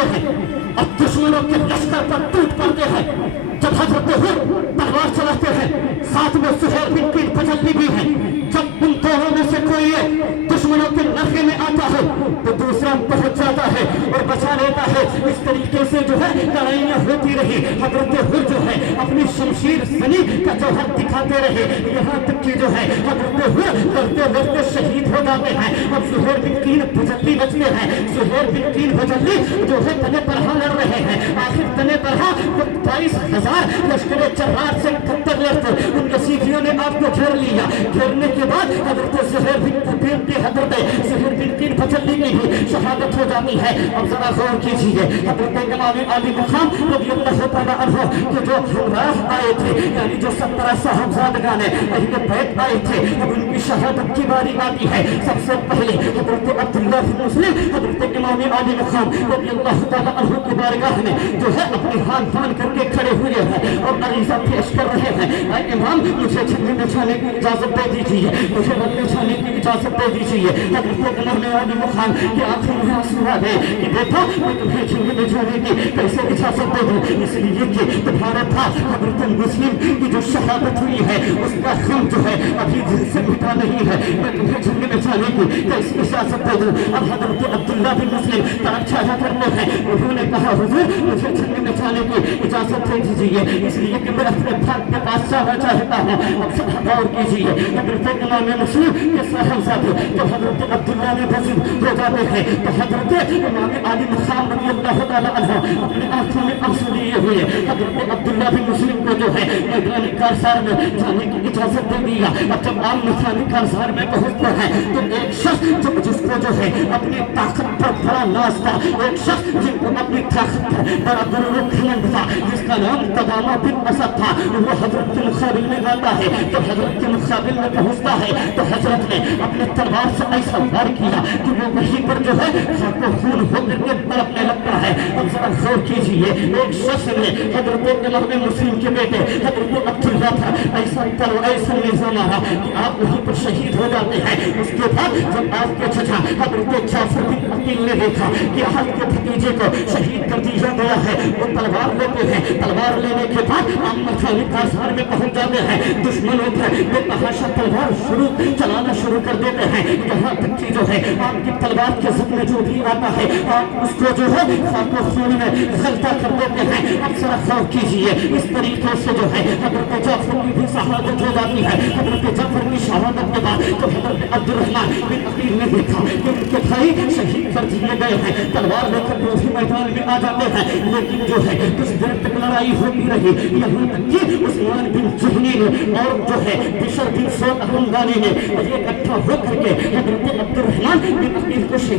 लेते हैं और दुश्मनों के लश्कर पर टूट पड़ते हैं। जब हजरत हुर तलवार चलाते हैं, साथ में सुहैल बिन की तजल्ली भी है। जब उन दोनों में से कोई दुश्मनों के नफे में आता है तो दूसरा पहुंच जाता है और बचा लेता है। इस तरीके से जो है लड़ाइयाँ होती रही। हजरत हुर जो है अपनी शमशीर सनी का जौहर दिखाते रहे, यहाँ तक कि जो है हजरत हुर लड़ते लड़ते शहीद हो जाते हैं। अब सुहैल बिन की तजल्ली बचते हैं। सुहैल बिन की तजल्ली जो है तने परहा लड़ रहे हैं। आखिर तने परहा 22,000 लश्कर चर्रार से कत्तर लड़ते, उन यसीदियों ने आपको घेर लिया। घेरने के बाद हजरत सुहैल बिन की हजरत सुहैल बिन की तजल्ली की भी शहादत हो जाती है। अब जरा गौर कीजिए, हजरत इमाम अली मुकाम रज़ियल्लाहु तआला अन्हु के जो हमराह आए थे, यानी जो 17 साहबजादगान अहले बैत आए थे, अब उनकी शहादत की बारी आती है। सबसे पहले हजरत अब्दुल्लाह बिन मुस्लिम हजरत इमाम अली मुकाम रज़ियल्लाहु तआला अन्हु की बारगाह में जो है अपने हाथ बांध करके खड़े हुए हैं और अरीज़ा पेश कर रहे हैं, ऐ इमाम मुझे झंडे बिछाने की इजाजत दे दीजिए, मुझे बल्ले बिछाने की इजाजत दे दीजिए। हजरत इमाम अली मुकाम की आंखों में आंसू आ गए कि बेटा मैं तुम्हें झंडे बिछाने की कैसे इजाजत दे दूं, इसलिए कि तुम्हारा था हजरत मुस्लिम की जो शहादत हुई है उसका खून जो है अभी दिल से मिटा नहीं है, मैं तुम्हें झंडे बिछाने की कैसे इजाजत दे दूं। अब हजरत अब्दुल्लाह बिन मुस्लिम तरफ छाया करते हैं, उन्होंने कहा हुजूर मुझे झंडे बिछाने की इजाजत दे दीजिए, इसलिए कि मैं अपने भाग के पास जाना चाहता हूँ। अब सब गौर कीजिए, हजरत इमाम मुस्लिम के साहबजादे तो हजरत अब्दुल्लाह ने वज़ीर हो जाते हैं तो हजरत इमाम अली मुकाम रज़ियल्लाहु तआला अन्हु अपनी आंखों में आंसू लिए हुए हजरत अब्दुल्लाह बिन मुस्लिम को जो है मैदान कारसार में जाने की इजाजत दे दिया। अब जब आप मैदान कारसार में पहुंचते हैं तो एक शख्स जिसको जो है अपनी ताकत पर बड़ा नाज था, एक शख्स जिनको अपनी ताकत पर बड़ा गुरूर घमंड था, जिसका नाम तदामा बिन असद था, वो हजरत के मुकाबिल में आता है। तो हजरत के मुकाबिल में पहुंचता है तो हजरत ने अपने तलवार से ऐसा वार किया कि वो वहीं पर जो है खाको खून होकर के तड़पने लगता है। अब जरा गौर कीजिए, एक शख्स ने हजरत इमाम मुस्लिम के बेटे हजरत अब्दुल्लाह पर ऐसा निज़ाम मारा कि आप वहीं पर शहीद हो जाते हैं। उसके बाद जब आपके चचा हजरत जाफर बिन अकील ने देखा कि आपके भतीजे को शहीद कर दिया गया है, वो तलवार लेते हैं। तलवार लेने के बाद आप मैदान कारसार में पहुंच जाते हैं। दुश्मनों पर बेतहाशा तलवार चलाना शुरू कर देते हैं, यहाँ तक कि जो है आपकी तलवार के ज़ख्म में जो भी आता है आप उसको जो है खाको खून में गलता कर देते हैं। अब जरा गौर कीजिए, इस तरीके से जो है हजरत जाफर की भी शहादत हो जाती है। हजरत जाफर की शहादत के बाद तो हजरत अब्दुर्रहमान बिन अकील ने देखा कि उनके भाई शहीद कर दिए गए हैं, तलवार लेकर वो भी मैदान में आ जाते हैं। लेकिन जो है कुछ देर तक लड़ाई होती रही, यहाँ तक कि उस्मान बिन जुहनी ने और जो है बिशर बिन सौद हमदानी ने इकट्ठा होकर के हजरत अब्दुर्रहमान बिन अकील को शहीद